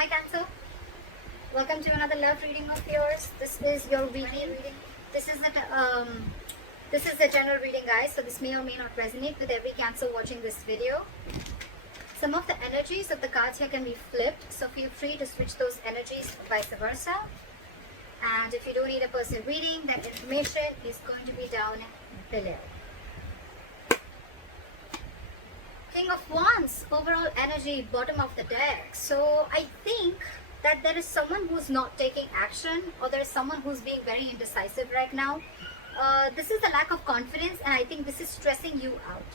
Hi Cancer, welcome to another love reading of yours. This is your weekly reading. This is the general reading, guys. So this may or may not resonate with every Cancer watching this video. Some of the energies of the cards here can be flipped, so feel free to switch those energies, vice versa. And if you do need a personal reading, that information is going to be down below. King of Wands, overall energy, bottom of the deck. So I think that there is someone who's not taking action, or there is someone who's being very indecisive right now. This is a lack of confidence, and I think this is stressing you out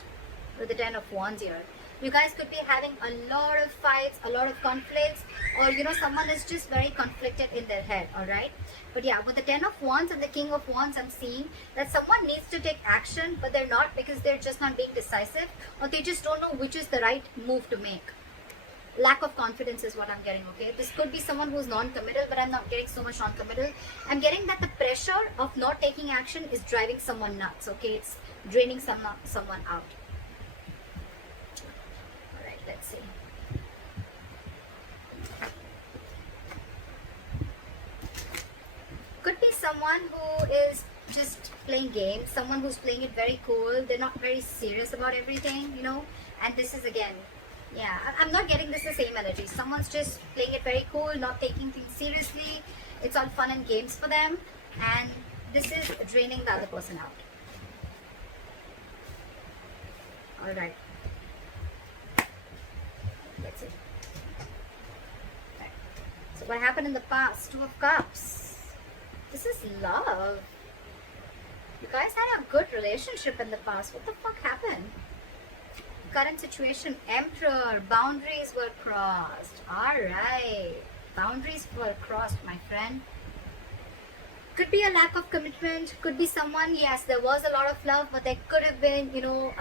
with the Ten of Wands here. You guys could be having a lot of fights, a lot of conflicts, or someone is just very conflicted in their head, alright? But yeah, with the Ten of Wands and the King of Wands, I'm seeing that someone needs to take action, but they're not, because they're just not being decisive, or they just don't know which is the right move to make. Lack of confidence is what I'm getting, okay? This could be someone who's non-committal, but I'm not getting so much non-committal. I'm getting that the pressure of not taking action is driving someone nuts, okay? It's draining someone out. Alright, let's see. Could be someone who is just playing games, someone who's playing it very cool. They're not very serious about everything, and this is again, yeah, I'm not getting this the same energy. Someone's just playing it very cool, not taking things seriously. It's all fun and games for them, and this is draining the other person out. Alright, let's see. Right. So what happened in the past? Two of Cups. This is love. You guys had a good relationship in the past. What the fuck happened? Current situation, Emperor. Boundaries were crossed. Alright. Boundaries were crossed, my friend. Could be a lack of commitment. Could be someone, yes, there was a lot of love, but there could have been, a little...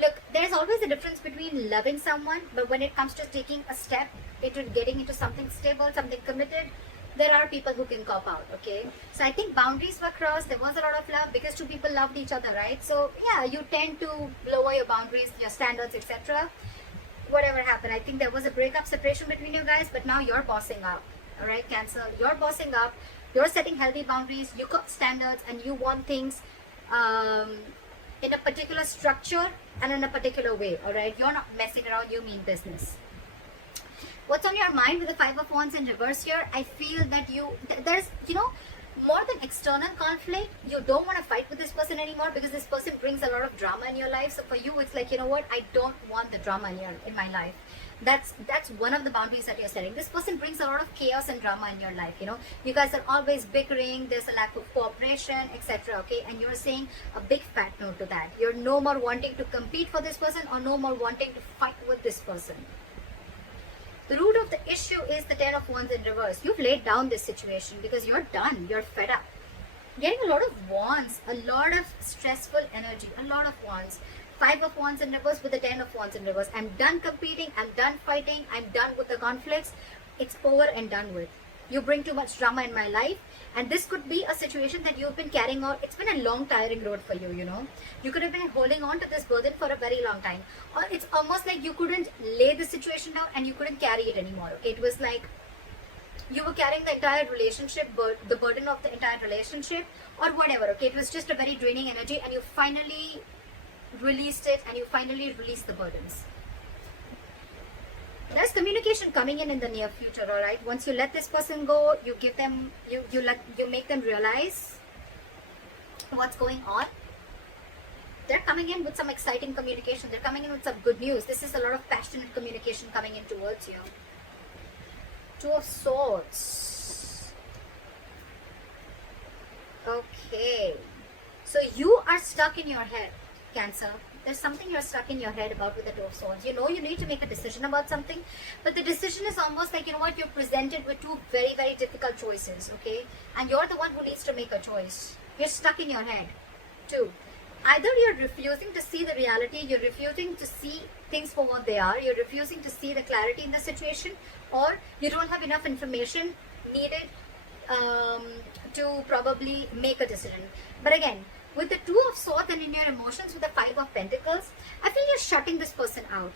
Look, there's always a difference between loving someone, but when it comes to taking a step into getting into something stable, something committed, there are people who can cop out, okay? So I think boundaries were crossed. There was a lot of love because two people loved each other, right? So yeah, you tend to lower your boundaries, your standards, etc. Whatever happened, I think there was a breakup, separation between you guys, but now you're bossing up, all right, Cancer? You're bossing up. You're setting healthy boundaries. You got standards, and you want things in a particular structure and in a particular way, all right? You're not messing around. You mean business. What's on your mind with the Five of Wands in reverse here? I feel that there's, more than external conflict, you don't want to fight with this person anymore, because this person brings a lot of drama in your life. So for you, it's like, what? I don't want the drama in my life. That's one of the boundaries that you're setting. This person brings a lot of chaos and drama in your life, You guys are always bickering. There's a lack of cooperation, etc. Okay, and you're saying a big fat no to that. You're no more wanting to compete for this person, or no more wanting to fight with this person. The root of the issue is the Ten of Wands in reverse. You've laid down this situation because you're done. You're fed up. Getting a lot of wands, a lot of stressful energy, a lot of wands. Five of Wands in reverse with the Ten of Wands in reverse. I'm done competing. I'm done fighting. I'm done with the conflicts. It's over and done with. You bring too much drama in my life. And this could be a situation that you've been carrying on. It's been a long, tiring road for you, You could have been holding on to this burden for a very long time. Or it's almost like you couldn't lay the situation down and you couldn't carry it anymore. Okay? It was like you were carrying the entire relationship, the burden of the entire relationship, or whatever. Okay? It was just a very draining energy, and you finally released it, and you finally released the burdens. There's communication coming in the near future, all right? Once you let this person go, you give them, you make them realize what's going on. They're coming in with some exciting communication. They're coming in with some good news. This is a lot of passionate communication coming in towards you. Two of Swords. Okay. So you are stuck in your head, Cancer. There's something you're stuck in your head about with the Two of Swords. You need to make a decision about something, but the decision is almost like, you're presented with two very, very difficult choices, okay? And you're the one who needs to make a choice. You're stuck in your head. Two, either you're refusing to see the reality, you're refusing to see things for what they are, you're refusing to see the clarity in the situation, or you don't have enough information needed to probably make a decision. But again, with the Two of Swords and in your emotions with the Five of Pentacles, I feel you're shutting this person out.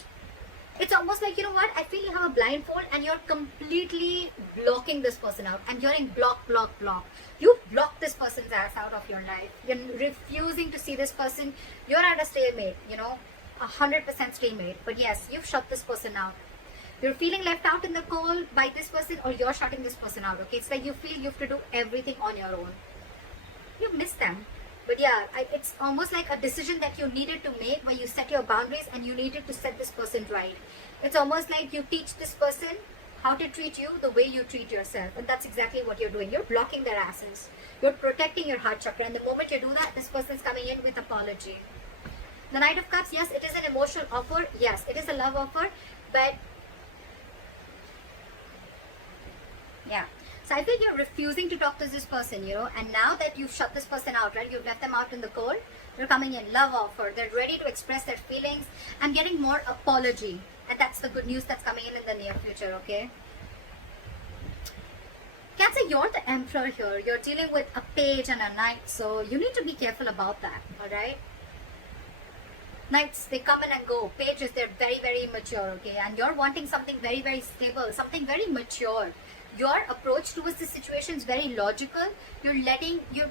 It's almost like, you know what, I feel you have a blindfold and you're completely blocking this person out. I'm hearing block, block, block. You block this person's ass out of your life. You're refusing to see this person. You're at a stalemate, you know, 100% stalemate. But yes, you've shut this person out. You're feeling left out in the cold by this person, or you're shutting this person out, okay? It's like you feel you have to do everything on your own. You miss them. But yeah, it's almost like a decision that you needed to make, where you set your boundaries and you needed to set this person right. It's almost like you teach this person how to treat you the way you treat yourself. And that's exactly what you're doing. You're blocking their asses. You're protecting your heart chakra. And the moment you do that, this person's coming in with apology. The Knight of Cups, yes, it is an emotional offer. Yes, it is a love offer. But yeah. So I feel you're refusing to talk to this person, you know, and now that you've shut this person out, right, you've left them out in the cold, they're coming in, love offer, they're ready to express their feelings. I'm getting more apology, and that's the good news that's coming in the near future, okay? Cancer, you're the Emperor here. You're dealing with a page and a knight, so you need to be careful about that, alright? Knights, they come in and go. Pages, they're very, very mature, okay? And you're wanting something very, very stable, something very mature. Your approach towards the situation is very logical. You're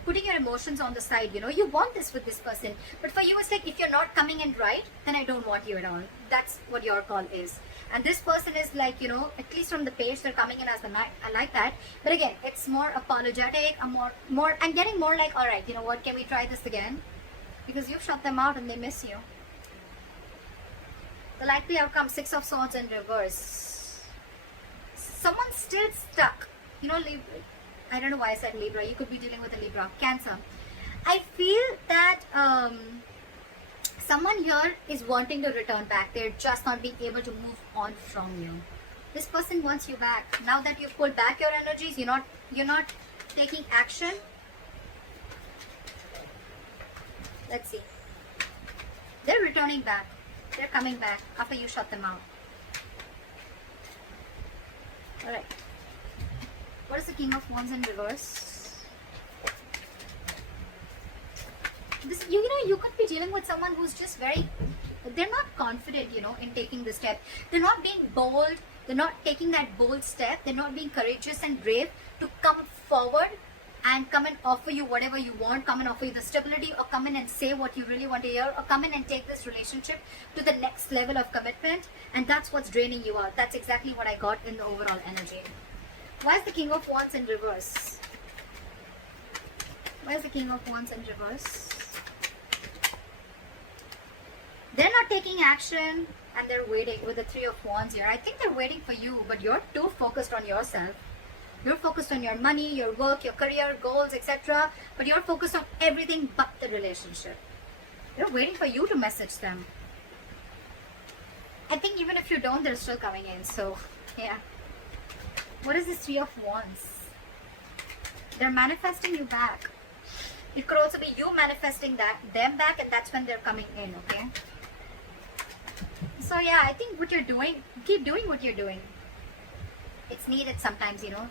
putting your emotions on the side, you know. You want this with this person. But for you, it's like, if you're not coming in right, then I don't want you at all. That's what your call is. And this person is like, you know, at least from the page, they're coming in as the knight. I like that. But again, it's more apologetic. I'm getting more like, all right, you know what, can we try this again? Because you've shut them out and they miss you. The likely outcome, 6 of Swords in reverse. Someone's still stuck. You know, Libra. I don't know why I said Libra. You could be dealing with a Libra. Cancer. I feel that someone here is wanting to return back. They're just not being able to move on from you. This person wants you back. Now that you've pulled back your energies, you're not taking action. Let's see. They're returning back. They're coming back after you shut them out. Alright. What is the King of Wands in reverse? This, you know, you could be dealing with someone who's just they're not confident, you know, in taking the step. They're not being bold. They're not taking that bold step. They're not being courageous and brave to come forward and come and offer you whatever you want, come and offer you the stability, or come in and say what you really want to hear, or come in and take this relationship to the next level of commitment. And that's what's draining you out. That's exactly what I got in the overall energy. Why is the King of Wands in reverse? Why is the King of Wands in reverse? They're not taking action and they're waiting with the Three of Wands here. I think they're waiting for you, but you're too focused on yourself. You're focused on your money, your work, your career, goals, etc. But you're focused on everything but the relationship. They're waiting for you to message them. I think even if you don't, they're still coming in. So, yeah. What is this Three of Wands? They're manifesting you back. It could also be you manifesting them back, and that's when they're coming in, okay? So, yeah, I think what you're doing, keep doing what you're doing. It's needed sometimes, you know.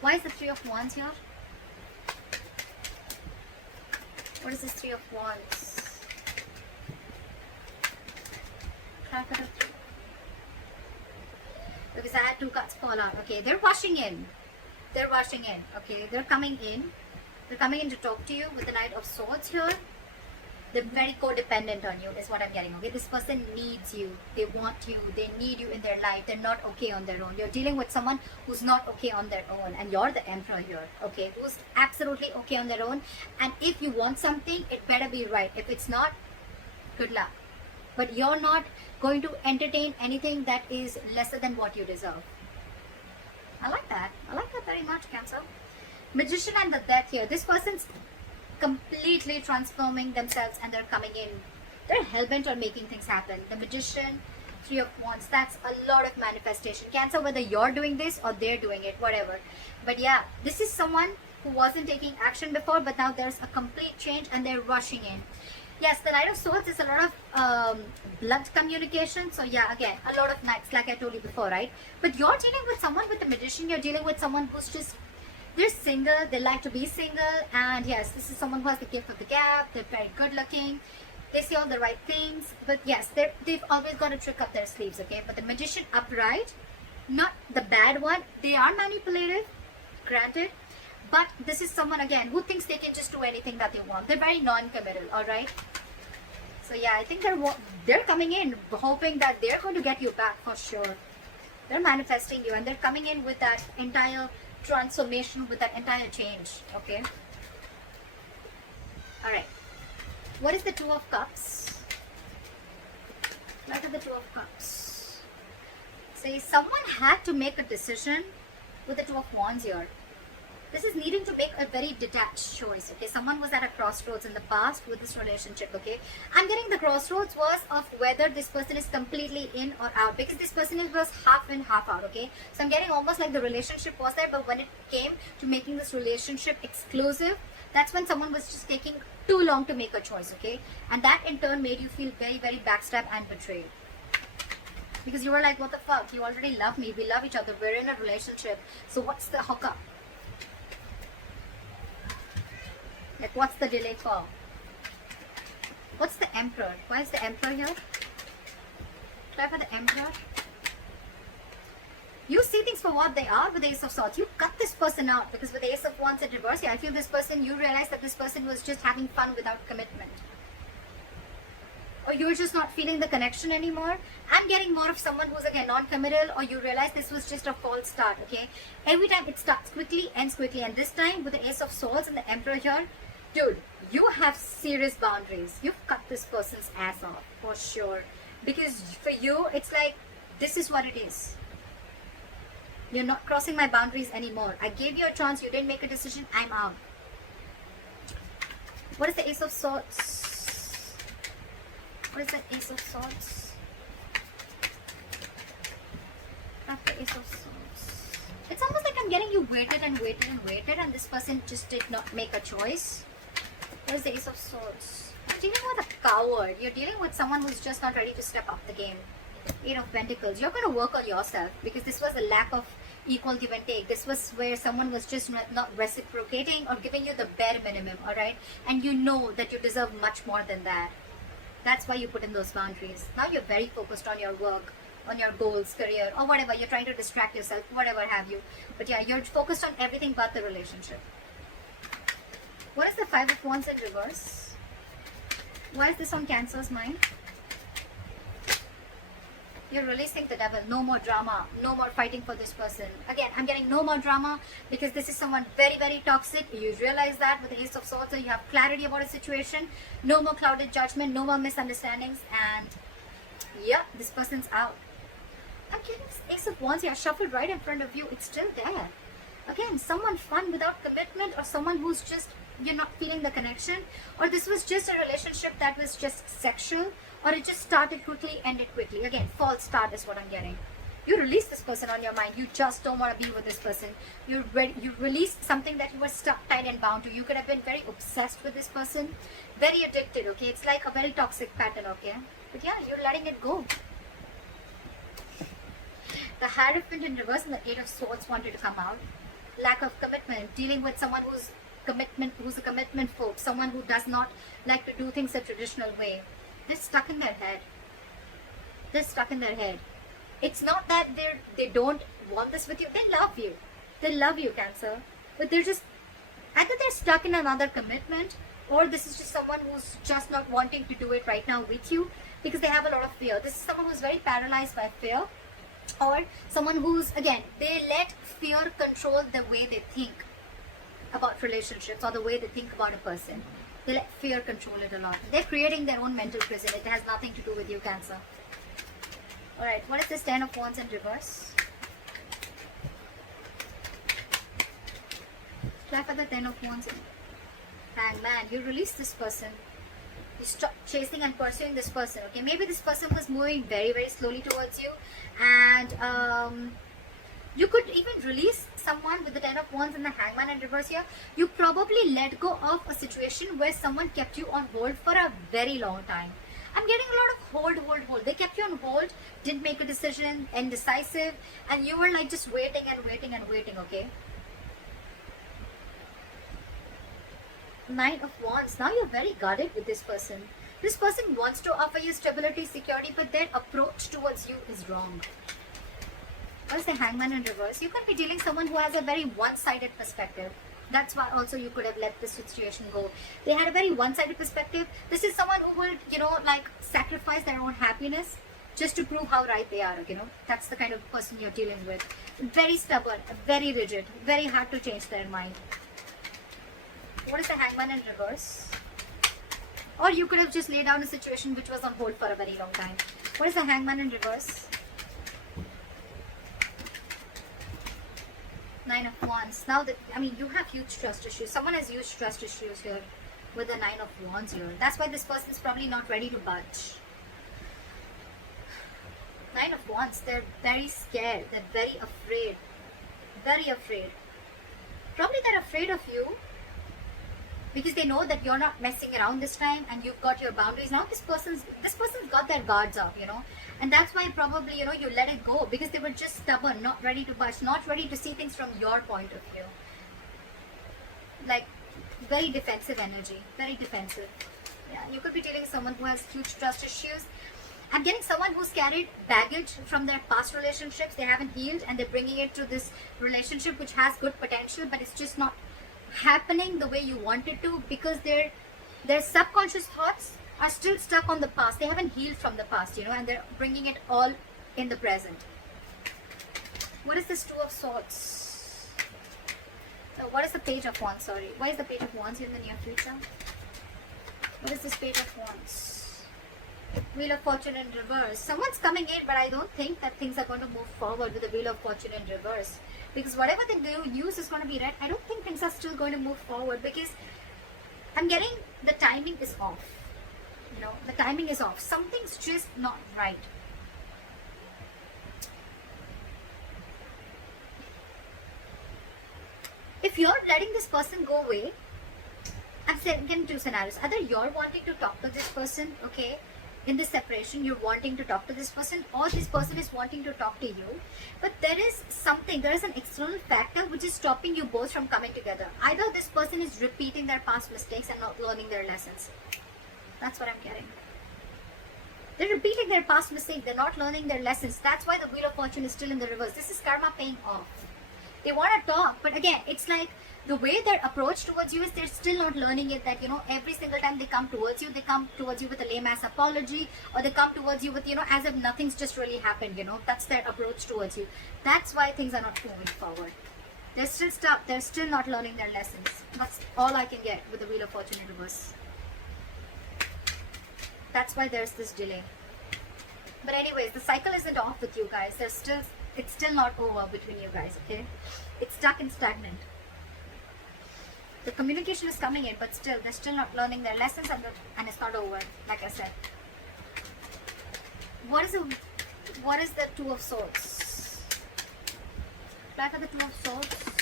Why is the Three of Wands here? What is this Three of Wands? Because I had 2 cards fall out. Okay, they're rushing in. They're rushing in. Okay, they're coming in. They're coming in to talk to you with the Knight of Swords here. They're very codependent on you is what I'm getting. Okay, this person needs you. They want you. They need you in their life. They're not okay on their own. You're dealing with someone who's not okay on their own, and you're the Emperor here. Okay, who's absolutely okay on their own. And if you want something, it better be right. If it's not, good luck. But you're not going to entertain anything that is lesser than what you deserve. I like that. I like that very much, Cancer. Magician and the Death here. This person's completely transforming themselves and they're coming in. They're hell-bent on making things happen. The Magician, Three of Wands, that's a lot of manifestation. Cancer, whether you're doing this or they're doing it, whatever. But yeah, this is someone who wasn't taking action before, but now there's a complete change and they're rushing in. Yes, the Knight of Swords is a lot of blood communication. So yeah, again, a lot of knights, like I told you before, right? But you're dealing with someone with a Magician. You're dealing with someone who's just, they're single, they like to be single, and yes, this is someone who has the gift of the gab, they're very good looking, They say all the right things, but yes, they've always got a trick up their sleeves, okay? But the Magician upright, not the bad one, they are manipulative, granted, but this is someone, again, who thinks they can just do anything that they want. They're very non-committal, all right? So yeah, I think they're coming in hoping that they're going to get you back for sure. They're manifesting you, and they're coming in with that entire transformation, with that entire change, okay? All right. What is the Two of Cups? What are the Two of Cups? Say someone had to make a decision with the Two of Wands here. This is needing to make a very detached choice, okay? Someone was at a crossroads in the past with this relationship, okay? I'm getting the crossroads was of whether this person is completely in or out, because this person was half in, half out, okay? So I'm getting almost like the relationship was there, but when it came to making this relationship exclusive, that's when someone was just taking too long to make a choice, okay? And that in turn made you feel very, very backstabbed and betrayed. Because you were like, what the fuck? You already love me. We love each other. We're in a relationship. So what's the hookup? Like, what's the delay for? What's the Emperor? Why is the Emperor here? Try for the Emperor. You see things for what they are with the Ace of Swords. You cut this person out, because with the Ace of Wands in reverse, yeah, I feel this person, you realize that this person was just having fun without commitment. Or you're just not feeling the connection anymore. I'm getting more of someone who's again non-committal, or you realize this was just a false start, okay? Every time it starts quickly, ends quickly, and this time with the Ace of Swords and the Emperor here, dude, you have serious boundaries. You've cut this person's ass off, for sure. Because for you, it's like, this is what it is. You're not crossing my boundaries anymore. I gave you a chance, you didn't make a decision, I'm out. What is the Ace of Swords? What is the Ace of Swords? After Ace of Swords. It's almost like I'm getting you waited and waited and waited, and this person just did not make a choice. What is the Ace of Swords? You're dealing with a coward. You're dealing with someone who's just not ready to step up the game. Eight of Pentacles. You're going to work on yourself, because this was a lack of equal give and take. This was where someone was just not reciprocating or giving you the bare minimum, all right? And you know that you deserve much more than that. That's why you put in those boundaries. Now you're very focused on your work, on your goals, career, or whatever. You're trying to distract yourself, whatever have you. But yeah, you're focused on everything but the relationship. What is the Five of Wands in reverse? Why is this on Cancer's mind? You're releasing the devil. No more drama. No more fighting for this person. Again, I'm getting no more drama, because this is someone very, very toxic. You realize that with the Ace of Swords, so you have clarity about a situation. No more clouded judgment. No more misunderstandings. And yeah, this person's out. I'm getting this Ace of Wands here shuffled right in front of you. It's still there. Again, someone fun without commitment, or someone who's just, you're not feeling the connection, or this was just a relationship that was just sexual, or it just started quickly, ended quickly. Again, false start is what I'm getting. You release this person on your mind. You just don't want to be with this person. You released something that you were stuck, tied and bound to. You could have been very obsessed with this person, very addicted, okay? It's like a very toxic pattern, okay? But yeah, you're letting it go. The Hierophant in reverse and the Eight of Swords wanted to come out. Lack of commitment, dealing with someone who's a commitment folk, someone who does not like to do things a traditional way. They're stuck in their head. They're stuck in their head. It's not that they don't want this with you. They love you. They love you, Cancer. But they're just, either they're stuck in another commitment, or this is just someone who's just not wanting to do it right now with you, because they have a lot of fear. This is someone who's very paralyzed by fear, or someone who's, again, they let fear control the way they think about relationships, or the way they think about a person. They let fear control it a lot. They're creating their own mental prison. It has nothing to do with you, Cancer. Alright, what is this Ten of Wands in reverse? Try for the Ten of Wands in. And man, you release this person. You stop chasing and pursuing this person, okay? Maybe this person was moving very, very slowly towards you, and you could even release someone with the Ten of Wands and the Hangman in reverse here. You probably let go of a situation where someone kept you on hold for a very long time. I'm getting a lot of hold. They kept you on hold, didn't make a decision, indecisive, and you were like just waiting and waiting and waiting, okay? Nine of Wands. Now you're very guarded with this person. This person wants to offer you stability, security, but their approach towards you is wrong. What is the Hangman in reverse? You could be dealing with someone who has a very one-sided perspective. That's why also you could have let this situation go. They had a very one-sided perspective. This is someone who will, like sacrifice their own happiness just to prove how right they are, That's the kind of person you're dealing with. Very stubborn, very rigid, very hard to change their mind. What is the Hangman in reverse? Or you could have just laid down a situation which was on hold for a very long time. What is the Hangman in reverse? Nine of Wands. Now that, you have huge trust issues. Someone has huge trust issues here with the Nine of Wands here. That's why this person is probably not ready to budge. Nine of Wands. They're very scared. They're very afraid. Very afraid. Probably they're afraid of you because they know that you're not messing around this time and you've got your boundaries. Now this person's got their guards up, and that's why probably, you let it go because they were just stubborn, not ready to budge, not ready to see things from your point of view. Like, very defensive energy, very defensive. Yeah, you could be dealing with someone who has huge trust issues. I'm getting someone who's carried baggage from their past relationships. They haven't healed and they're bringing it to this relationship which has good potential, but it's just not happening the way you want it to because their subconscious thoughts are still stuck on the past. They haven't healed from the past, and they're bringing it all in the present. What is this Two of Swords? So what is the Page of Wands? Sorry. Why is the Page of Wands in the near future? What is this Page of Wands? Wheel of Fortune in reverse. Someone's coming in, but I don't think that things are going to move forward with the Wheel of Fortune in reverse. Because whatever they do use is going to be red. I don't think things are still going to move forward because I'm getting the timing is off. The timing is off. Something's just not right. If you're letting this person go away, I'm getting two scenarios. Either you're wanting to talk to this person, okay, in this separation, you're wanting to talk to this person, or this person is wanting to talk to you. But there is an external factor which is stopping you both from coming together. Either this person is repeating their past mistakes and not learning their lessons. That's what I'm getting. They're repeating their past mistakes. They're not learning their lessons. That's why the Wheel of Fortune is still in the reverse. This is karma paying off. They want to talk, but again, it's like the way their approach towards you is they're still not learning it that, every single time they come towards you with a lame-ass apology, or they come towards you with, as if nothing's just really happened, That's their approach towards you. That's why things are not moving forward. They're still stuck. They're still not learning their lessons. That's all I can get with the Wheel of Fortune in reverse. That's why there's this delay. But anyways, the cycle isn't off with you guys. It's still not over between you guys, okay? It's stuck and stagnant. The communication is coming in, but still, they're still not learning their lessons and it's not over, like I said. What is the Two of Swords? Back at the Two of Swords.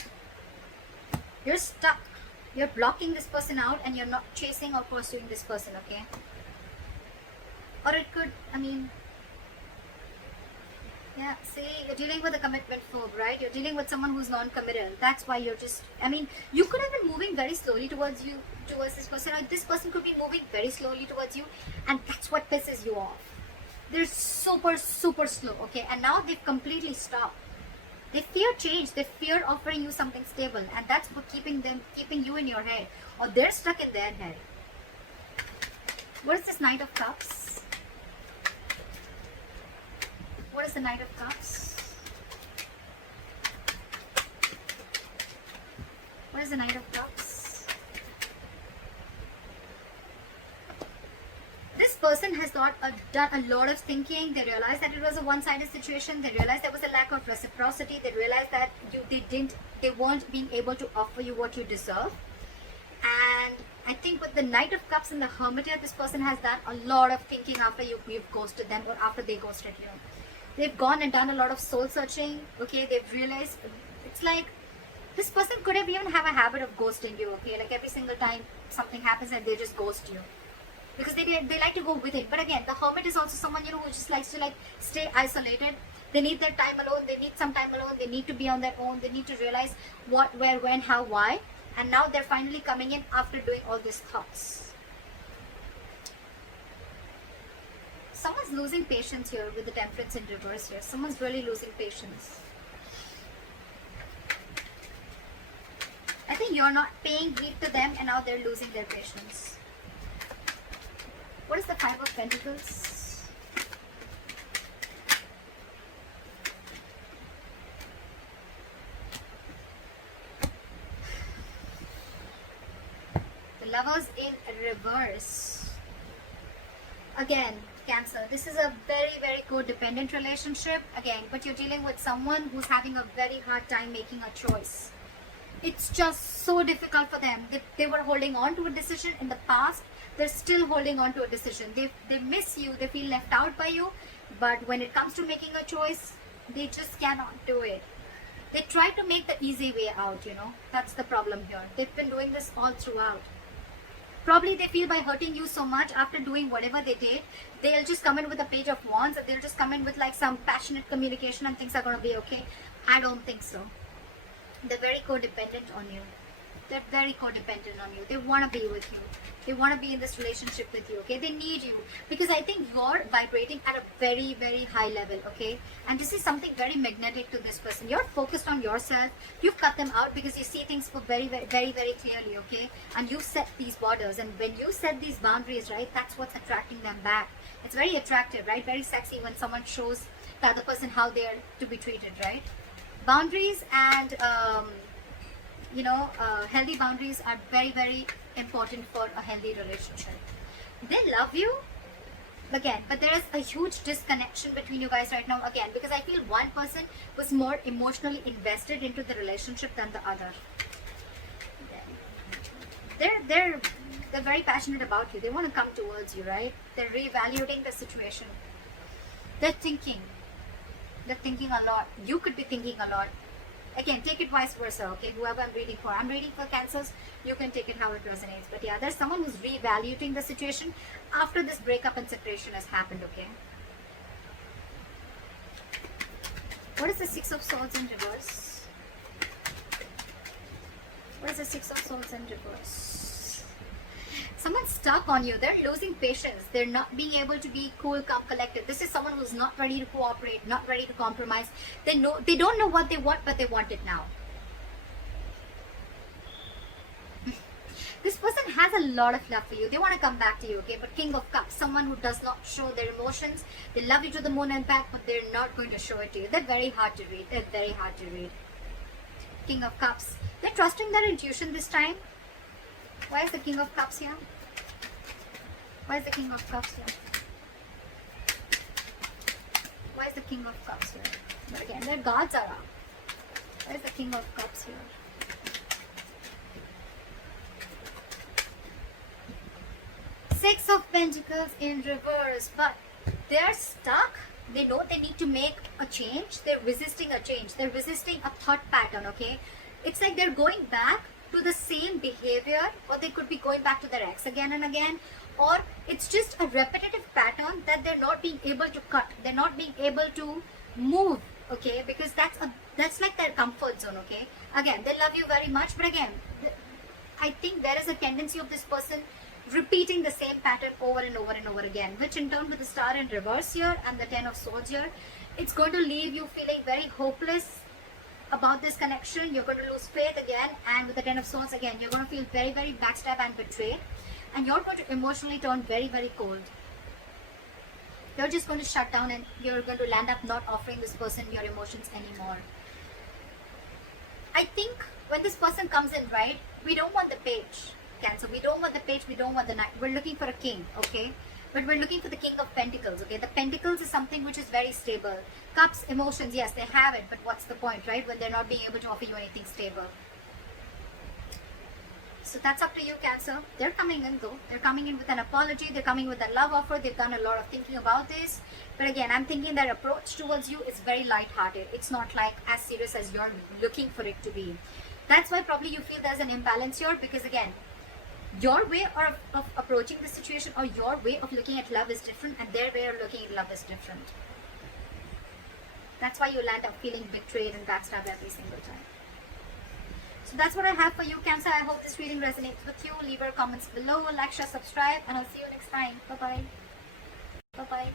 You're stuck. You're blocking this person out and you're not chasing or pursuing this person, okay? Or it could, yeah, see, you're dealing with a commitment phobe, right? You're dealing with someone who's non-committal. That's why you're just, you could have been moving very slowly towards this person, or this person could be moving very slowly towards you, and that's what pisses you off. They're super, super slow, okay? And now they've completely stopped. They fear change. They fear offering you something stable, and that's what keeping you in your head, or they're stuck in their head. What is this Knight of Cups? What is the Knight of Cups? What is the Knight of Cups? This person has done a lot of thinking. They realized that it was a one-sided situation. They realized there was a lack of reciprocity. They realized that they weren't being able to offer you what you deserve. And I think with the Knight of Cups and the Hermit here, this person has done a lot of thinking after you've ghosted them or after they ghosted you. They've gone and done a lot of soul searching, okay? They've realized, it's like, this person could have even have a habit of ghosting you, okay? Like every single time something happens and they just ghost you. Because they like to go with it. But again, the Hermit is also someone, who just likes to stay isolated. They need their time alone. They need some time alone. They need to be on their own. They need to realize what, where, when, how, why. And now they're finally coming in after doing all these thoughts. Someone's losing patience here with the Temperance in reverse here. Someone's really losing patience. I think you're not paying heed to them and now they're losing their patience. What is the Five of Pentacles? The Lovers in reverse. Again, Cancer, this is a very, very codependent relationship. Again, but you're dealing with someone who's having a very hard time making a choice. It's just so difficult for them. They were holding on to a decision in the past. They're still holding on to a decision. They miss you. They feel left out by you. But when it comes to making a choice, they just cannot do it. They try to make the easy way out, you know. That's the problem here. They've been doing this all throughout. Probably they feel by hurting you so much after doing whatever they did, they'll just come in with a Page of Wands and they'll just come in with like some passionate communication and things are going to be okay. I don't think so. They're very codependent on you. They're very codependent on you. They want to be with you. They want to be in this relationship with you, okay? They need you because I think you're vibrating at a very, very high level, okay? And this is something very magnetic to this person. You're focused on yourself. You've cut them out because you see things for very, very, very, very clearly, okay? And you set these borders. And when you set these boundaries, right, that's what's attracting them back. It's very attractive, right? Very sexy when someone shows the other person how they are to be treated, right? Boundaries and healthy boundaries are very, very important for a healthy relationship. They love you again, but there is a huge disconnection between you guys right now again, because I feel one person was more emotionally invested into the relationship than the other. They're very passionate about you. They want to come towards you, right? They're reevaluating the situation. They're thinking a lot. You could be thinking a lot. Again, take it vice versa, okay? Whoever I'm reading for. I'm reading for Cancers. You can take it how it resonates. But yeah, there's someone who's reevaluating the situation after this breakup and separation has happened, okay? What is the Six of Swords in reverse? What is the Six of Swords in reverse? Someone's stuck on you. They're losing patience. They're not being able to be cool, calm, collected. This is someone who's not ready to cooperate, not ready to compromise. They don't know what they want, but they want it now. This person has a lot of love for you. They want to come back to you, okay? But King of Cups, someone who does not show their emotions. They love you to the moon and back, but they're not going to show it to you. They're very hard to read. They're very hard to read. King of Cups. They're trusting their intuition this time. Why is the King of Cups here? Why is the King of Cups here? Why is the King of Cups here? But again, their guards are up. Why is the King of Cups here? Six of Pentacles in reverse. But they're stuck. They know they need to make a change. They're resisting a change. They're resisting a thought pattern, okay? It's like they're going back to the same behavior, or they could be going back to their ex again and again, or it's just a repetitive pattern that they're not being able to cut. They're not being able to move, okay? Because that's like their comfort zone, okay? Again, they love you very much, but again, I think there is a tendency of this person repeating the same pattern over and over and over again, which in turn with the Star in reverse here and the Ten of Swords here, it's going to leave you feeling very hopeless about this connection. You're going to lose faith again, and with the Ten of Swords again, you're going to feel very, very backstabbed and betrayed, and you're going to emotionally turn very, very cold. You're just going to shut down and you're going to land up not offering this person your emotions anymore. I think when this person comes in, right, we don't want the Page, Cancer. We don't want the Page, we don't want the Knight. We're looking for a King, okay? But we're looking for the King of Pentacles, okay? The Pentacles is something which is very stable. Cups, emotions, yes, they have it, but what's the point, right? When they're not being able to offer you anything stable. So that's up to you, Cancer. They're coming in though. They're coming in with an apology. They're coming with a love offer. They've done a lot of thinking about this. But again, I'm thinking their approach towards you is very light-hearted. It's not like as serious as you're looking for it to be. That's why probably you feel there's an imbalance here, because again, your way of approaching the situation or your way of looking at love is different, and their way of looking at love is different. That's why you land up feeling betrayed and backstabbed every single time. So that's what I have for you, Cancer. I hope this reading resonates with you. Leave your comments below, like, share, subscribe, and I'll see you next time. Bye-bye. Bye-bye.